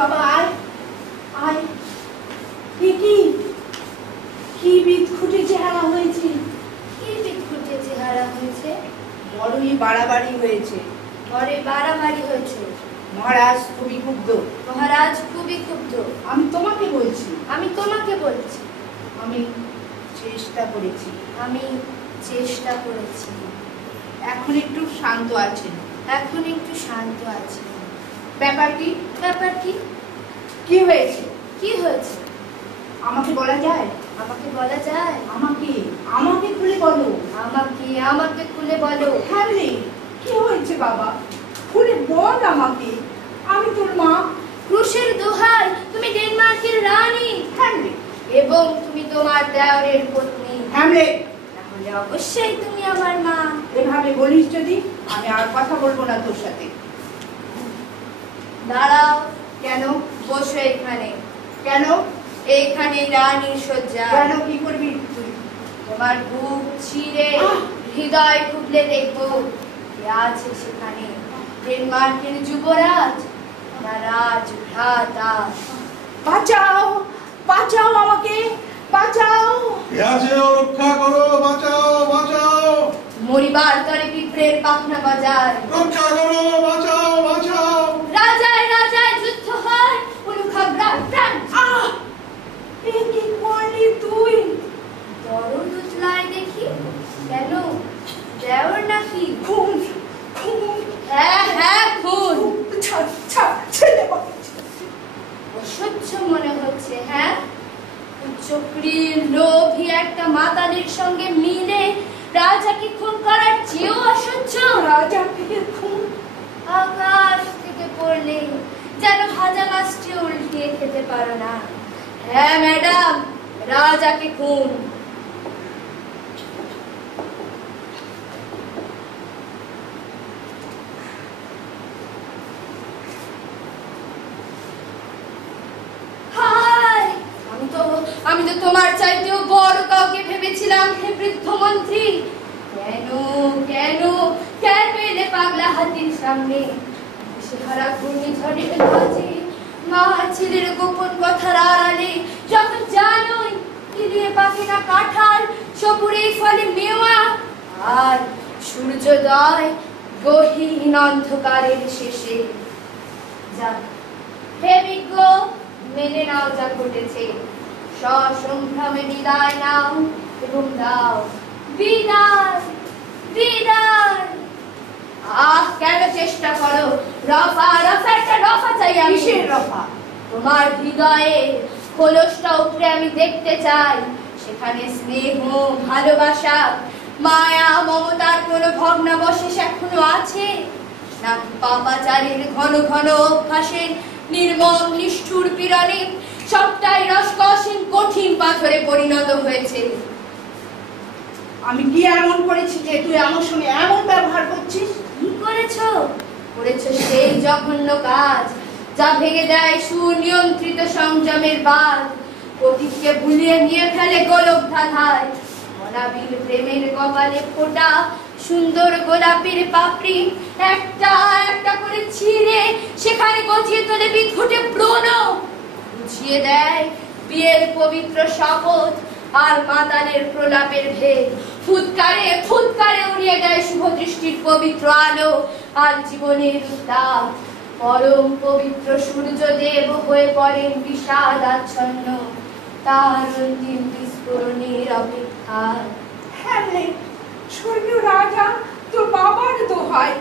বাবা আয় আয়। কি বিদঘুটে চেহারা হয়েছে। কি বিদঘুটে চেহারা হয়েছে? বড়ই বাড়াবাড়ি হয়েছে। বড় বাড়াবাড়ি হয়েছে। মহারাজ খুবই ক্ষুব্ধ। মহারাজ খুবই ক্ষুব্ধ। আমি তোমাকে বলছি। আমি তোমাকে বলছি। আমি চেষ্টা করেছি। আমি চেষ্টা করেছি। এখন একটু শান্ত আছেন। এখন একটু শান্ত আছি। ব্যাপার কি? ব্যাপার কি? কি হয়েছে? কি হয়েছে? আমাকে বলা যায়? আমাকে বলা যায়? আমাকে খুলে বলো। আমাকে খুলে বলো। হ্যাঁ রে, কি হয়েছে বাবা? খুলে বল আমাকে। আমি তোর মা। ক্রুশের দোহাই, তুমি ডেনমার্কের রানী। হ্যাঁ রে। এবং তুমি তোমার দেওরের পত্নী। হ্যাঁ রে। তাহলে অবশ্যই তুমি আমার মা। এভাবে বলিস যদি, আমি আর কথা বলবো না তোর সাথে। দাঁড়াও। কেন? বসো এখানে। কেন? এইখানে রানীর শয্যা। কেন? কি করবি তুই? তোমার বুক ছিঁড়ে হৃদয় খুবলে দেখবো কে আছে সেখানে। ডেনমার্কের যুবরাজ না রাজভ্রাতা। বাঁচাও, বাঁচাও আমাকে, বাঁচাও। রক্ষা করো, বাঁচাও, বাঁচাও। মরিবার তরে পিঁপড়ের পাখনা বাজায়। রক্ষা করো, বাঁচাও, বাঁচাও। রাজায় রাজায় যুদ্ধ হয়, উলুখাগড়ার প্রাণ। এ কি করলি তুই? দরদ উতলায় দেখি। কেন? দেওর নাকি? খুন। হ্যাঁ খুন। ছেলে বাবা। অসহ্য মনে হচ্ছে। হ্যাঁ, চক্রীর লোভী একটা মাতালির সঙ্গে মিলে রাজাকে খুন করার চেয়েও অসহ্য। রাজাকে খুন? আকাশ থেকে পড়লে যেন ভাজা মাছটি উল্টিয়ে খেতে পারো না। হ্যাঁ ম্যাডাম, রাজাকে খুন। আমি তো তোমার চাইতেও বড় কাউকে ভেবেছিলাম হে বৃদ্ধ মন্ত্রী। কেন কেন কেন এলে পাগলা হাতির সামনে? সেহারা ঘূর্ণিঝড়ের মাঝে মা ছেলের গোপন কথার আড়ালে যখন জানোই কিলিয়ে পাখি না কাঁঠাল, সপুরে ফলে মেওয়া, আর সূর্যোদয় গহীন অন্ধকারের শেষে। যাক, হে বিজ্ঞ, মেনে নাও যা ঘটেছে। সসংগ্রামে বিদায় নাও এবং দাও বিদায়, বিদায়। কেন চেষ্টা করো? রফা রফা, একটা রফা চাই আমি। কিসের রফা? তোমার হৃদয়ে খোলসটা উপরে আমি দেখতে চাই। সেখানে স্নেহ, ভালোবাসা, মায়া, মমতার কোনো ভগ্নাবশেষ এখনো আছে নাকি পাপাচারের ঘন ঘন অভ্যাসের নির্মম নিষ্ঠুর পীড়নে সবটাই রসকসীন কঠিন পাথরে পরিণত হয়েছে? আমি কি এমন করেছি যে তুই আমার সঙ্গে এমন ব্যবহার করছিস? কি করেছো? করেছো সেই জঘন্য কাজ যা ভেঙে দেয় সুনিয়ন্ত্রিত সংযমের বাঁধ, অতীতকে ভুলিয়ে নিয়ে ফেলে গোলক ধাঁধায়। অনাবিল প্রেমের কপালে ফোটা সুন্দর গোলাপের পাপড়ি একটা একটা করে ছিঁড়ে সেখানে গজিয়ে তোলে বিদঘুটে ব্রণ, বুঝিয়ে দেয় বিয়ের পবিত্র শপথ আর মাতালের প্রলাপের ভেদ। ফুৎকারে ফুৎকারে উড়িয়ে দেয় শুভ দৃষ্টির পবিত্র আলো আর জীবনের উত্তাপ। পরম পবিত্র সূর্যদেব হয়ে পড়েন বিষাদ আচ্ছন্ন, তার অন্তিম বিস্ফোরণের অপেক্ষায়। হ্যাঁ রে, স্বর্গীয় রাজা, তোর বাবার দোহাই,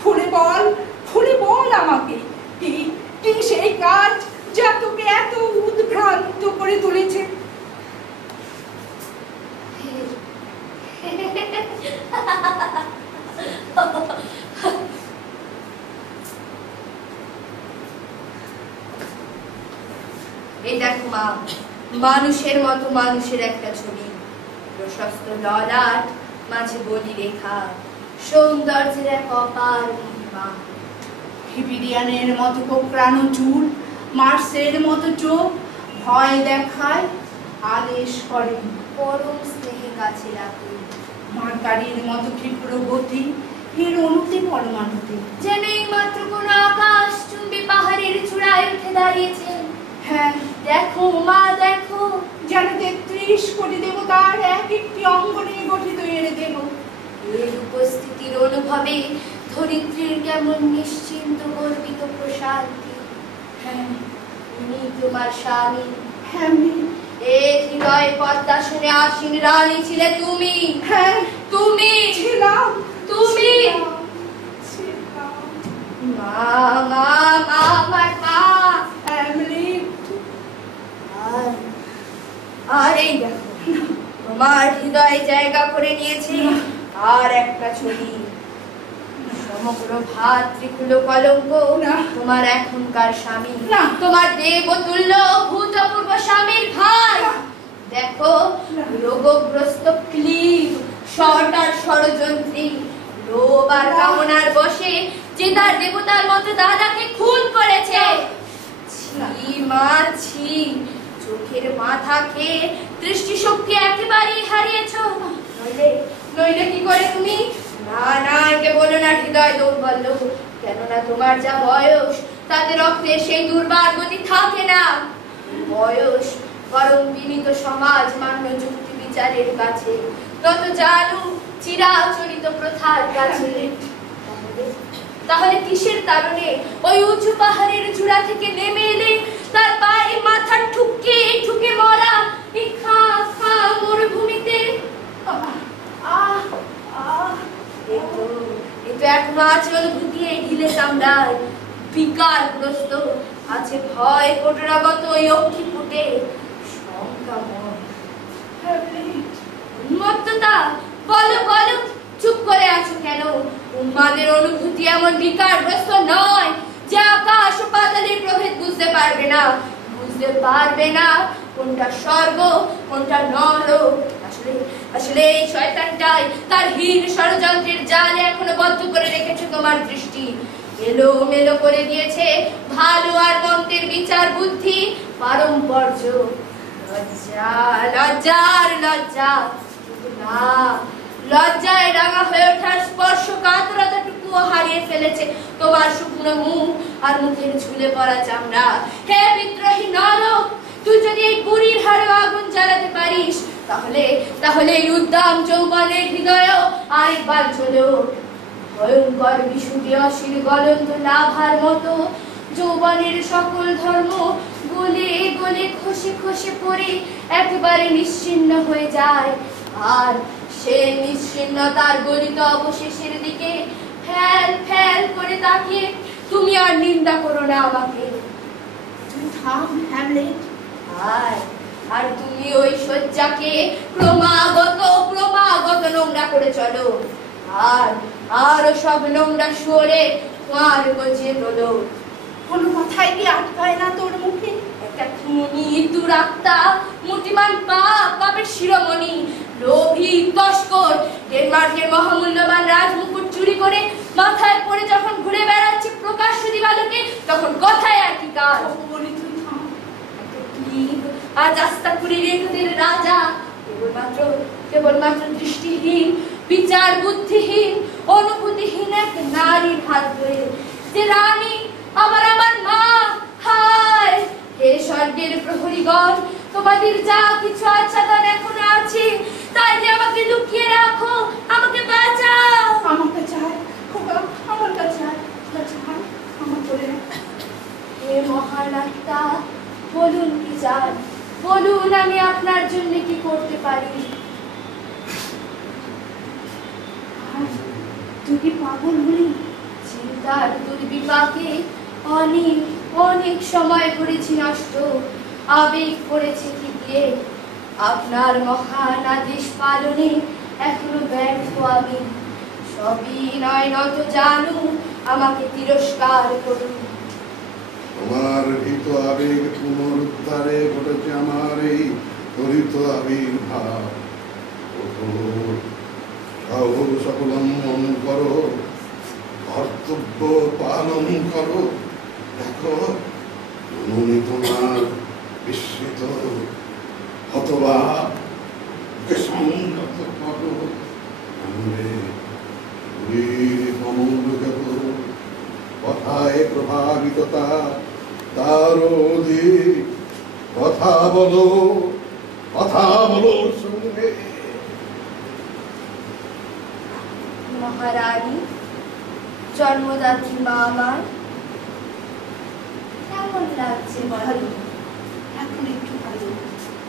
খুলে বল আমাকে, কি সেই কাজ যা তোকে এত উদ্ভ্রান্ত করে তুলেছে? এই দেখো মা, মানুষের মতো মানুষের একটা ছবি, প্রশস্ত ললাট, মাঝে বলি রেখা, সৌন্দর্যের এক অপার মহিমা। হিবিডিয়ানের মতো কোকড়ানো চুল, মার্সের মতো চোখ, ভয় দেখায়, আদেশ করে, পরম স্নেহে কাছে রাখে। মার্কারির মতো ক্ষিপ্র গতি, এর অনুতে পরমাণুতে। যেন এই মাত্র কোন আকাশ চুম্বি পাহাড়ের চূড়ায় উঠে দাঁড়িয়েছে দেখো মা দেখো, যেন 33 কোটি দেবতার এক একটি অঙ্গ নিয়ে গঠিত এর দেহ। এর উপস্থিতির অনুভবে ধরিত্রীর কেমন নিশ্চিন্ত গর্বিত প্রশান্তি। হ্যাঁ, উনি তোমার স্বামী। হ্যাঁ, এই হৃদয় পদ্মাসনে আসীন রানী ছিলে তুমি। হ্যাঁ, তুমি ছিলাম, তুমি ছিলাম। মা মা মা আমার মা। হ্যামলেট, আর এই দেখো তোমার হৃদয়ে জায়গা করে নিয়েছে আর একটা ছবি। সমগ্র ভাতৃকুল কলঙ্ক না। তোমার এখনকার স্বামী, না। তোমার দেবতুল্য ভূতপূর্ব স্বামীর ভাই। না। দেখো না। রোগগ্রস্ত ক্লিব শর্টার ষড়যন্ত্রী লোভ আর না। কামনার বশে যে তার দেবতার মতো দাদাকে খুন করেছে। না। ছি মা ছি, চোখের মাথা খেয়ে দৃষ্টিশক্তি একেবারেই হারিয়েছো। নইলে নইলে কি করে তুমি? না না, একে বলো না হৃদয় দৌর্বল্য, কেননা তোমার যা বয়স তাতে রক্তে সেই দুর্বার গতি থাকে না। বয়স বরং বিনীত সমাজ মান্য যুক্তি বিচারের কাছে, তত জানু চিরাচরিত প্রথার কাছে। তাহলে কিসের কারণে ওই উঁচু পাহাড়ের চূড়া থেকে নেমে এলে তার পায়ে মাথা ঠুকে ঠুকে মরা এই খা খা মরুভূমিতে? এতো এখনো আছে অনুভূতি এই ঢিলে চামড়ায়, বিকারগ্রস্ত আছে ভয় কোটরাগত ওই অক্ষিপুটে, শঙ্কাময় উন্মত্ততা। বলো বলো, চুপ করে আছো কেন? উন্মাদের অনুভূতি এমন বিকারগ্রস্ত নয় যে আকাশ ও পাতালের প্রভেদ বুঝতে পারবে না, বুঝতে পারবে না কোনটা স্বর্গ কোনটা নরক। আসলে আসলে এই শয়তানটাই তার হীন ষড়যন্ত্রের জালে এখনো বদ্ধ করে রেখেছে তোমার দৃষ্টি। এলো মেলো করে দিয়েছে ভালো আর মন্দের বিচার বুদ্ধি পারম্পর্য। লজ্জা লজ্জার লজ্জা, কিন্তু না, লজ্জায় রাঙা হয়ে ওঠার স্পর্শ কাতরতাটুকুও হারিয়ে ফেলেছে তোমার শুকনো মুখ আর মুখের ঝুলে পড়া চামড়া। হে বিদ্রোহী নরক, তুই যদি এই বুড়ির হাড়ে আগুন জ্বালাতে পারিস, তাহলে তাহলে এই উদ্দাম যৌবনের হৃদয়ও আরেকবার জ্বলে ওঠ। ভয়ঙ্কর বিশুদ্ধি অশির গলন্ত লাভার মতো যৌবনের সকল ধর্ম গলে গলে খসে খসে পড়ে একেবারে নিশ্চিহ্ন হয়ে যায়। আর সে নিশ্চিহ্নতার গলিত অবশেষের দিকে ফ্যাল ফ্যাল করে তাকিয়ে তুমি আর নিন্দা করো না আমাকে। তুই থাম হ্যামলেট। আর তুমি ওই শয্যাকে ক্রমাগত ক্রমাগত নোংরা করে চলো, আর আরো সব নোংরা শুয়োরে তোমার গজিয়ে তোলো। কোনো কথাই কি আটকায় না তোর মুখে? একটা খুনি দুরাত্মা মূর্তিমান পাপের শিরোমণি, লোভী তস্কর, ডেনমার্কের মহামূল্যবান রাজমুকুট চুরি করে মাথায় পড়ে যখন ঘুরে বেড়াচ্ছে প্রকাশ্য দিবালোকে, তখন কথায় আর কি কাজ? বলি তুই থাম। আজ আস্তাকুড়ির এদের রাজা কেবলমাত্র দৃষ্টিহীন বিচার বুদ্ধিহীন অনুভূতিহীন এক নারীর হাত ধরে, যে রানী আমার আমার মা। হায় হে স্বর্গের প্রহরীগণ, তোমাদের যা কিছু আচ্ছাদন এখনো আছে তাই যে আমাকে লুকিয়ে রাখো, আমাকে বাঁচাও। আমাকে চায় খোকা, আমার কাছে আয়, কাছে আয়, আমার করে নে। হে মহান আত্মা, বলুন কি চান, বলুন আমি আপনার জন্য কি করতে পারি। তুই কি পাগল হলি? চিন্তার দুর্বিপাকে অনেক অনেক সময় করেছি নষ্ট, আবেগ করেছি ঠিকিয়ে, আপনার মহান আদেশ পালনে এখনো ব্যর্থ আমি। সবই নয় নত জানু, আমাকে তিরস্কার করুন। তোমার ভীত আবেগ পুনরুদ্ধারে ঘটেছে আমার এই ত্বরিত আবির্ভাব। ওঠো, সাহস অবলম্বন করো, কর্তব্য পালন করো। দেখো উনি তোমার বিস্মিত হতবাক সংগত করো। কথায় প্রভাবিততা তার অধিক কথা বলো, কথা বলো সঙ্গে। মহারানী, জন্মদাত্রী মা আমার, কেমন লাগছে ভালো, এখন একটু ভালো,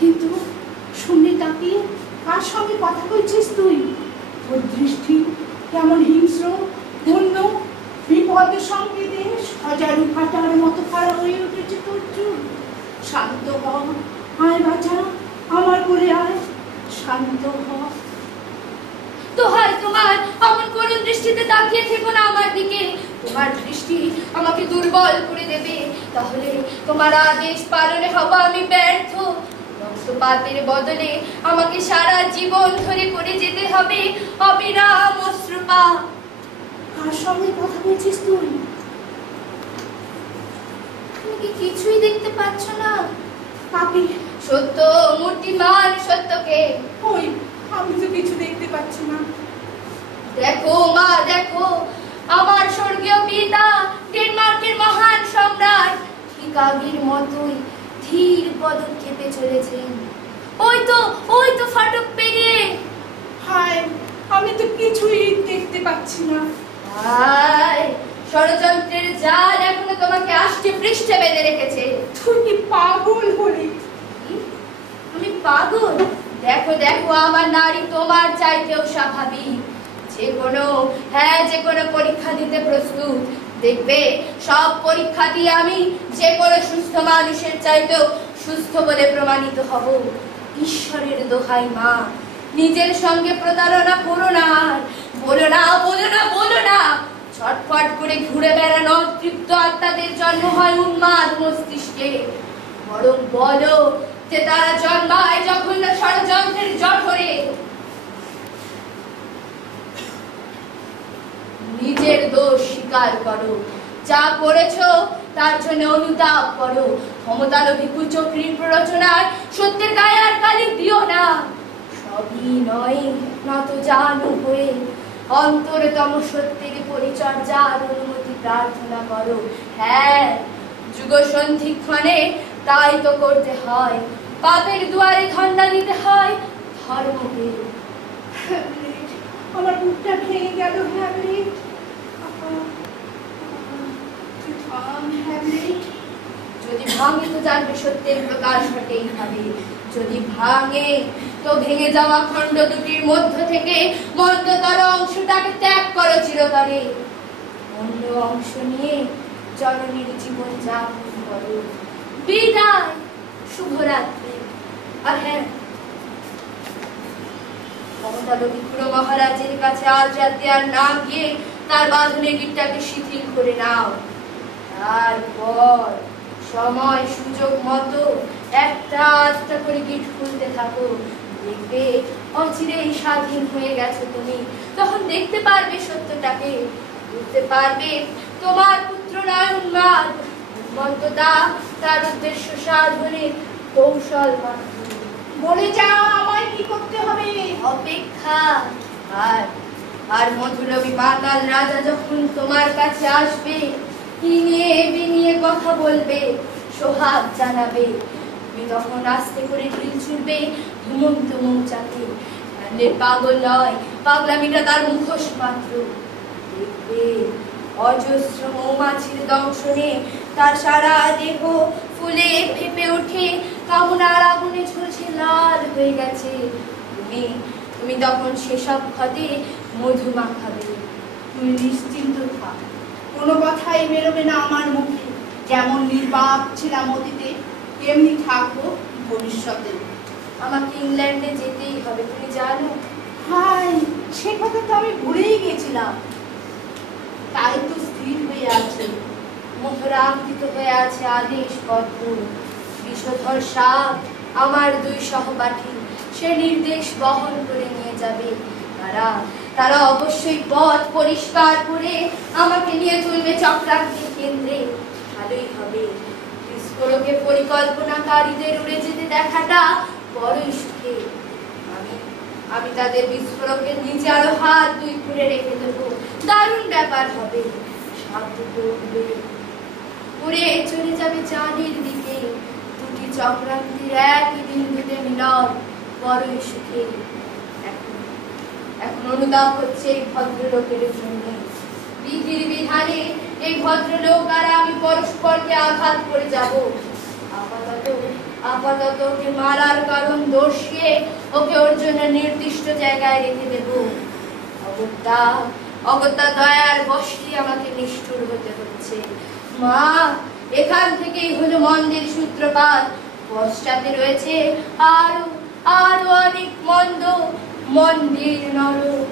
কিন্তু শুনে তাকিয়ে কার সঙ্গে কথা বলছিস তুই? তোর দৃষ্টি কেমন হিংস্র, অন্য বিপদের সংকেতে সজারু কাটার মতো খাড়া হয়ে উঠেছে তোর চুল। শান্ত হ, আয় বাছা, আমার কোলে আয়, শান্ত হ। দোহাই তোমার, অমন করুণ দৃষ্টিতে তাকিয়ে থেকো না আমার দিকে। তোমার দৃষ্টি আমাকে দুর্বল করে দেবে, তাহলে তোমার আদেশ পালনে হব আমি ব্যর্থ। রক্তপাতের বদলে আমাকে সারা জীবন ধরে করে যেতে হবে অবিরাম অশ্রুপাত। কার সঙ্গে কথা বলছিস তুই? তুমি কি কিছুই দেখতে পাচ্ছ না? কাকে? সত্য, মূর্তিমান সত্যকে। ওই, আমি তো কিছু দেখতে পাচ্ছি না। দেখো মা, দেখো, আমার স্বর্গীয় পিতা ডেনমার্কের মহান সম্রাট ঠিক আগের মতোই ধীর পদক্ষেপে চলেছেন। ওই তো ফাটক পেরিয়ে। হায়, আমি তো কিছুই দেখতে পাচ্ছি না। হায়, ষড়যন্ত্রের জাল এখনো তোমাকে আষ্টে পৃষ্ঠে বেঁধে রেখেছে। তুই কি পাগল হলি? কি? আমি পাগল? দেখো দেখো, আমার নারী তোমার চাইতেও স্বাভাবিক। যে কোনো পরীক্ষা দিতে প্রস্তুত। দেখবে, সব পরীক্ষা দিয়ে আমি যে কোনো সুস্থ মানুষের চাইতেও সুস্থ বলে প্রমাণিত হব। ঈশ্বরের দোহাই মা, নিজের সঙ্গে প্রতারণা করো না। বলো না, বলো না, বলো না। ছটফট করে ঘুরে বেড়ানো তৃপ্ত আত্মাদের জন্ম হয় উন্মাদ মস্তিষ্কে। বরং বলো যে তারা জন্মায় জঘন্য ষড়যন্ত্রের জঠরে। নিজের দোষ স্বীকার করো, যা করেছো তার জন্য অনুতাপ করো। ক্ষমতালোভী কুচক্রীর প্ররোচনায় সত্যের গায়ে আর কালি দিও না। সবই নয়, নত জানু হয়ে অন্তরতম সত্যের পরিচর্যার অনুমতি প্রার্থনা করো। হ্যাঁ, যুগ সন্ধিক্ষণে তাই তো করতে হয়। পাপের দুয়ারে ধন্না দিতে হয় ধর্মকে। আমার বুকটা ভেঙে গেল। Hamlet, Hamlet. যদি ভাঙে তো জানবে সত্যের প্রকাশ ঘটেই হবে। যদি ভাঙে তো ভেঙে যাওয়া খণ্ড দুটির মধ্য থেকে মন্দতর অংশটাকে ত্যাগ করো চিরতরে। অন্য অংশ নিয়ে জননীর জীবন যাপন করো। বিদায়, শুভরাত্রি। আর হ্যাঁ, ক্ষমতালোভী খুড়ো মহারাজের কাছে আজ রাতে আর না গিয়ে তার বাঁধনের গিটটাকে শিথিল করে নাও। তারপর সময় সুযোগ মতো একটা আধটা করে গিট খুলতে থাকো। দেখবে অচিরেই স্বাধীন হয়ে গেছো তুমি। তখন দেখতে পারবে সত্যটাকে, বুঝতে পারবে তোমার পুত্র নয় উন্মাদ, উন্মত্ততা তার উদ্দেশ্য সাধনের কৌশল মাত্র। বলে যা, আমায় কি করতে হবে? অপেক্ষা। আর মধুরবী মাতাল রাজা যখন তোমার কাছে আসবে, নিয়ে বিনিয়ে কথা বলবে, সোহাগ জানাবে, তুমি তখন আস্তে করে ঢিল ছুড়বে ঘুমন্ত মৌচাকে। পাগল নয়, পাগলামিটা তার মুখোশ মাত্র। দেখবে অজস্র মৌমাছির দংশনে তার সারা দেহ ফুলে ফেপে ওঠে, কামনার আগুনে ঝলসে লাল হয়ে গেছে। তুমি তখন সেসব ক্ষতে মধু মাখাবে। তুই নিশ্চিন্ত থাক, কোনো কথাই বেরোবে না আমার মুখে। যেমন নির্বাক ছিলাম অতীতে, তেমনি থাকবো ভবিষ্যতে। আমাকে ইংল্যান্ডে যেতেই হবে, তুমি জানো। হায়, সে কথা তো আমি ভুলেই গেছিলাম। তাই তো স্থির হয়ে আছে, মোহরাঙ্কিত হয়ে আছে আদেশ পত্র। বিষধর সাপ আমার দুই সহপাঠী, সে নির্দেশ বহন করে নিয়ে যাবে। তারা অবশ্যই পথ পরিষ্কার করে আমাকে নিয়ে চলবে চক্রান্তের কেন্দ্রে। ভালোই হবে। বিস্ফোরকের পরিকল্পনাকারীদের উড়ে যেতে দেখাটা বড়ই সুখে। আমি তাদের বিস্ফোরকের নিচে আরো হাত দুই খুলে রেখে দেবো। দারুণ ব্যাপার হবে। সাপ দুটো উড়ে চলে যাবে চাঁদের দিকে। দুটি চক্রান্তির একই বিন্দুতে মিলন বড়ই সুখে। এখন অনুতাপ হচ্ছে এই ভদ্রলোকের জন্য। বিধির বিধানে এই ভদ্রলোক আর আমি পরস্পরকে আঘাত করে যাব। আপাতত ওকে মারার কারণ দোষকে ওকে ওর জন্য নির্দিষ্ট জায়গায় রেখে দেব। অগত্যা দয়ার বশে আমাকে নিষ্ঠুর হতে হচ্ছে। মা, এখান থেকেই হলো মন্দের সূত্রপাত। পশ্চাতে রয়েছে আরো আরো অনেক মন্দির নরক।